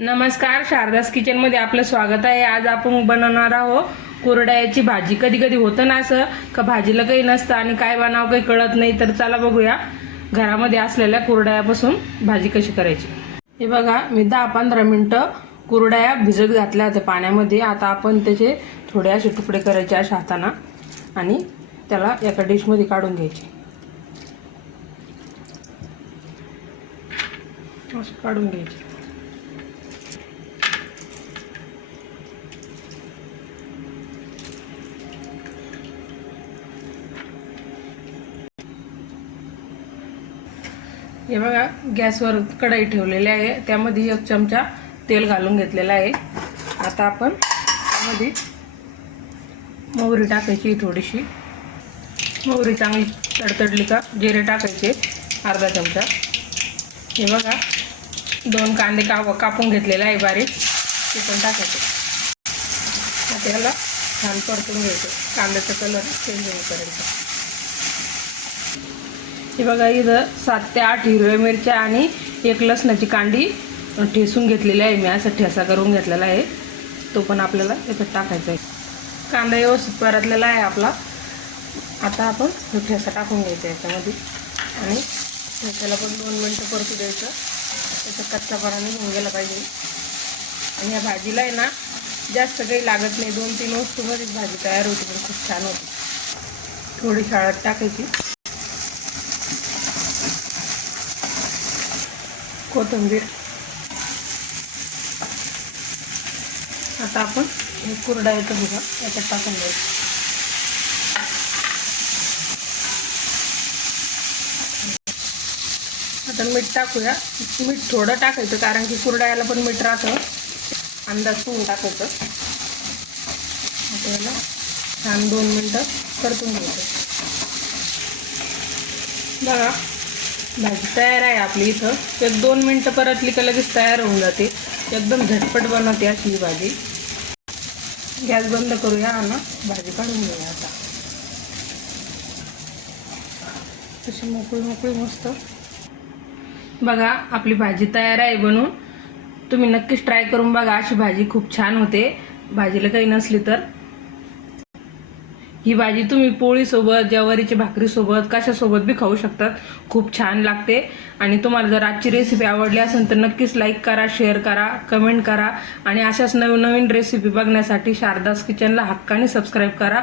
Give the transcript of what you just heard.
नमस्कार शारदास किचनमध्ये आपलं स्वागत आहे. आज आपण बनवणार आहोत कुरड्याची भाजी. कधी कधी होतं ना असं का भाजीला काही नसतं आणि काय बनावं काही कळत नाही तर चला बघूया घरामध्ये असलेल्या कुरड्यापासून भाजी कशी करायची. हे बघा मी दहा पंधरा मिनटं कुरड्या भिजत घातल्या होत्या पाण्यामध्ये. आता आपण त्याचे थोडे असे तुकडे करायचे अशा हाताना आणि त्याला एका डिशमध्ये काढून घ्यायचे. असं काढून घ्यायचे. हे बघा गॅसवर कढई ठेवलेली आहे. त्यामध्ये एक चमचा तेल घालून घेतलेलं आहे. आता आपण त्यामध्ये मोहरी टाकायची थोडीशी. मोहरी चांगली तडतडली का जिरे टाकायचे अर्धा चमचा. हे बघा दोन कांदे का कापून घेतलेले आहे बारीक. ते पण टाकायचे. त्याला छान परतून घ्यायचं. कांद्याचा कलर चेंज होईपर्यंत. हे बघा इथं सात ते आठ हिरव्या मिरच्या आणि एक लसणाची कांडी ठेसून घेतलेली आहे मी. असा ठेसा करून घेतलेला आहे. तो पण आपल्याला याच्यात टाकायचा आहे. कांदा व्यवस्थित परतलेला आहे आपला. आता आपण तो ठेसा टाकून घ्यायचा याच्यामध्ये. आणि ठेस्याला पण दोन मिनटं परतू द्यायचं. त्याचा कच्चापणा निघून गेला पाहिजे. आणि या भाजीला आहे ना जास्त काही लागत नाही. दोन तीन वस्तूमध्येच भाजी तयार होते. पण खूप छान होती. थोडी शाळात टाकायची. कोथिंबीर. आता आपण हे कुरडा येतो बघा याच्यात टाकून द्यायचं आता मीठ टाकूया. मीठ थोडं टाकायचं कारण की कुरड्याला पण मीठ राहतं. अंदाज पोहून टाकायचं. आता याला छान दोन मिनटं परतून घ्यायचं. बघा भाजी तयार आहे आपली इथं. एक दोन मिनटं परतली का लगेच तयार होऊन जाते. एकदम झटपट बनवते अशी ही भाजी. गॅस बंद करूया आणि भाजी काढून घेऊया आता. तशी मोकळी मोकळी मस्त. बघा आपली भाजी तयार आहे बनवून तुम्ही नक्कीच ट्राय करून बघा अशी भाजी खूप छान होते. भाजीला काही नसली तर. ही भाजी तुम्ही पोळीसोबत ज्वारीची भाकरीसोबत कशासोबत बी खाऊ शकतात. खूप छान लागते. आणि तुम्हाला जर आजची रेसिपी आवडली असेल तर नक्कीच लाईक करा शेअर करा कमेंट करा. आणि अशाच नवीन नवीन रेसिपी बघण्यासाठी शारदास किचनला हक्काने सबस्क्राईब करा.